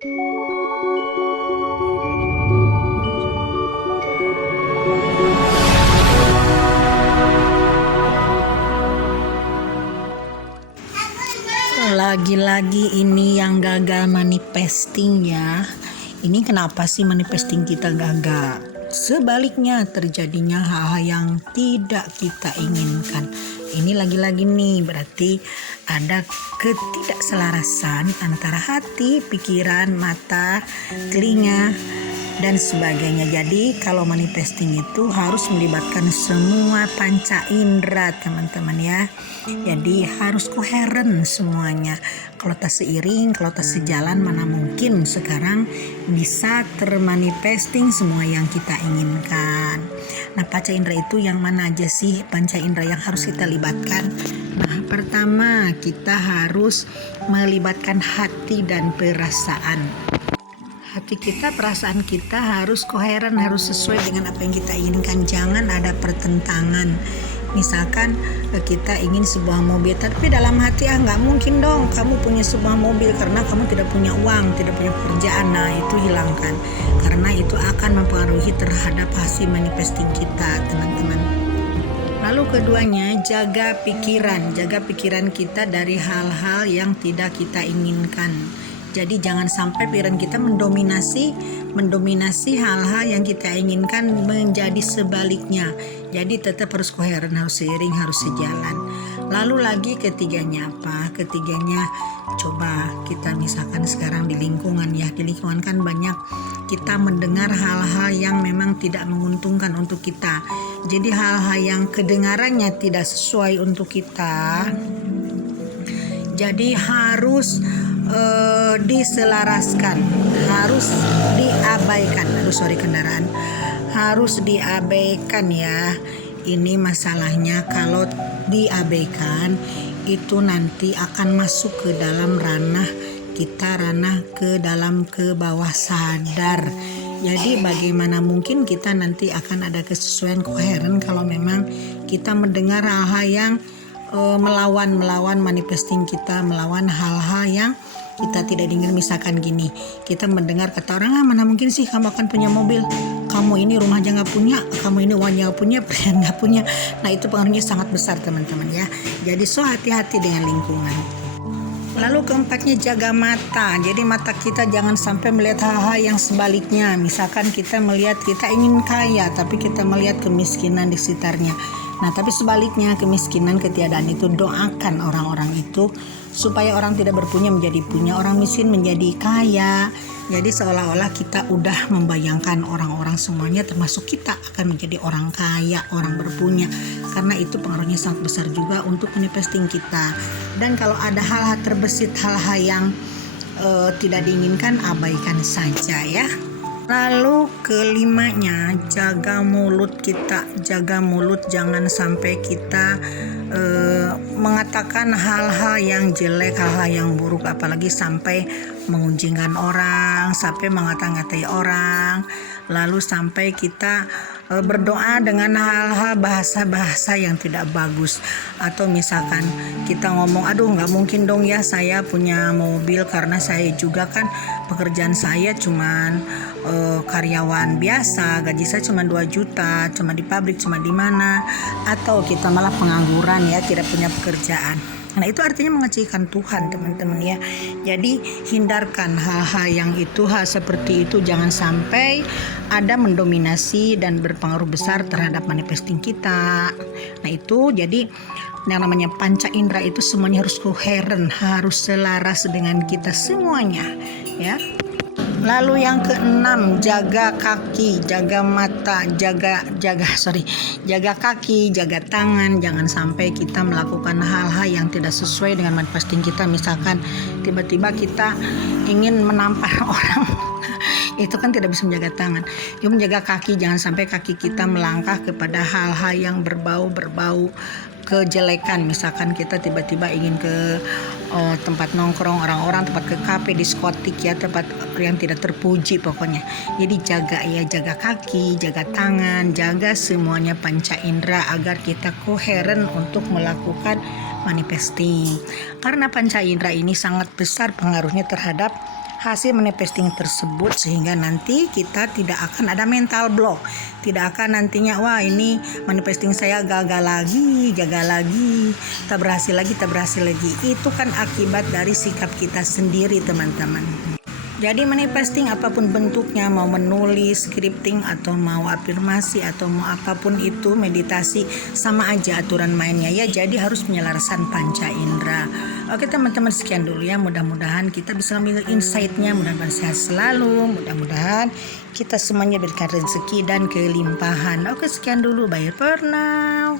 Lagi-lagi ini yang gagal manifesting ya. Ini kenapa sih manifesting kita gagal? Sebaliknya terjadinya hal-hal yang tidak kita inginkan. Ini lagi-lagi nih berarti ada ketidakselarasan antara hati, pikiran, mata, telinga, dan sebagainya. Jadi kalau manifesting itu harus melibatkan semua panca indera teman-teman ya. Jadi harus koheren semuanya. Kalau tak seiring, kalau tak sejalan, mana mungkin sekarang bisa termanifesting semua yang kita inginkan. Nah, panca indera itu yang mana aja sih panca indera yang harus kita libatkan? Nah, pertama kita harus melibatkan hati dan perasaan. Hati kita, perasaan kita harus koheren, harus sesuai dengan apa yang kita inginkan. Jangan ada pertentangan. Misalkan kita ingin sebuah mobil, tapi dalam hati nggak mungkin dong kamu punya sebuah mobil karena kamu tidak punya uang, tidak punya pekerjaan. Nah, itu hilangkan karena itu akan mempengaruhi terhadap hasil manifesting kita, teman-teman. Lalu keduanya, jaga pikiran kita dari hal-hal yang tidak kita inginkan. Jadi jangan sampai pikiran kita mendominasi hal-hal yang kita inginkan menjadi sebaliknya. Jadi tetap harus koheren, harus seiring, harus sejalan. Lalu lagi ketiganya apa? Ketiganya coba kita misalkan sekarang di lingkungan ya. Di lingkungan kan banyak kita mendengar hal-hal yang memang tidak menguntungkan untuk kita. Jadi hal-hal yang kedengarannya tidak sesuai untuk kita. Jadi harus diselaraskan, harus diabaikan. Harus diabaikan ya. Ini masalahnya kalau diabaikan itu nanti akan masuk ke dalam ranah ke dalam ke bawah sadar. Jadi bagaimana mungkin kita nanti akan ada kesesuaian koheren kalau memang kita mendengar hal-hal yang melawan manifesting kita, melawan hal-hal yang kita tidak ingin. Misalkan gini, kita mendengar kata orang, mana mungkin sih kamu akan punya mobil, kamu ini rumah aja nggak punya, kamu ini uang nggak punya, pilihan nggak punya. Nah, itu pengaruhnya sangat besar teman-teman ya. Jadi hati-hati dengan lingkungan. Lalu keempatnya, jaga mata. Jadi mata kita jangan sampai melihat hal-hal yang sebaliknya. Misalkan kita melihat kita ingin kaya tapi kita melihat kemiskinan di sekitarnya. Nah, tapi sebaliknya kemiskinan, ketiadaan itu doakan orang-orang itu supaya orang tidak berpunya menjadi punya, orang miskin menjadi kaya. Jadi seolah-olah kita udah membayangkan orang-orang semuanya termasuk kita akan menjadi orang kaya, orang berpunya. Karena itu pengaruhnya sangat besar juga untuk manifesting kita. Dan kalau ada hal-hal terbesit, hal-hal yang tidak diinginkan, abaikan saja ya. Lalu kelimanya, jaga mulut kita. Jaga mulut, jangan sampai kita mengatakan hal-hal yang jelek, hal-hal yang buruk, apalagi sampai mengunjingkan orang, sampai mengata-ngatai orang, lalu sampai kita berdoa dengan hal-hal bahasa-bahasa yang tidak bagus. Atau misalkan kita ngomong, aduh nggak mungkin dong ya saya punya mobil karena saya juga kan pekerjaan saya cuman karyawan biasa, gaji saya cuma 2 juta, cuma di pabrik, cuma di mana. Atau kita malah pengangguran ya, tidak punya pekerjaan. Nah, itu artinya mengecilkan Tuhan teman-teman ya. Jadi hindarkan hal-hal yang itu, hal seperti itu jangan sampai ada mendominasi dan berpengaruh besar terhadap manifesting kita. Nah, itu jadi yang namanya panca indera itu semuanya harus koheren, harus selaras dengan kita semuanya ya. Lalu yang keenam, jaga kaki, jaga mata, jaga kaki, jaga tangan. Jangan sampai kita melakukan hal-hal yang tidak sesuai dengan manifesting kita. Misalkan tiba-tiba kita ingin menampar orang, itu kan tidak bisa menjaga tangan. Dia menjaga kaki, jangan sampai kaki kita melangkah kepada hal-hal yang berbau kejelekan. Misalkan kita tiba-tiba ingin ke tempat nongkrong orang-orang, tempat ke kafe, diskotik ya, tempat yang tidak terpuji pokoknya. Jadi jaga kaki, jaga tangan, jaga semuanya panca indera agar kita koheren untuk melakukan manifesting. Karena panca indera ini sangat besar pengaruhnya terhadap hasil manifesting tersebut, sehingga nanti kita tidak akan ada mental block, tidak akan nantinya wah ini manifesting saya gagal lagi, tak berhasil lagi. Itu kan akibat dari sikap kita sendiri, teman-teman. Jadi manifesting apapun bentuknya, mau menulis, scripting, atau mau afirmasi, atau mau apapun itu, meditasi, sama aja aturan mainnya ya. Jadi harus penyelarasan panca indera. Oke teman-teman, sekian dulu ya. Mudah-mudahan kita bisa ambil insight-nya, mudah-mudahan sehat selalu, mudah-mudahan kita semuanya berikan rezeki dan kelimpahan. Oke, sekian dulu, bye for now.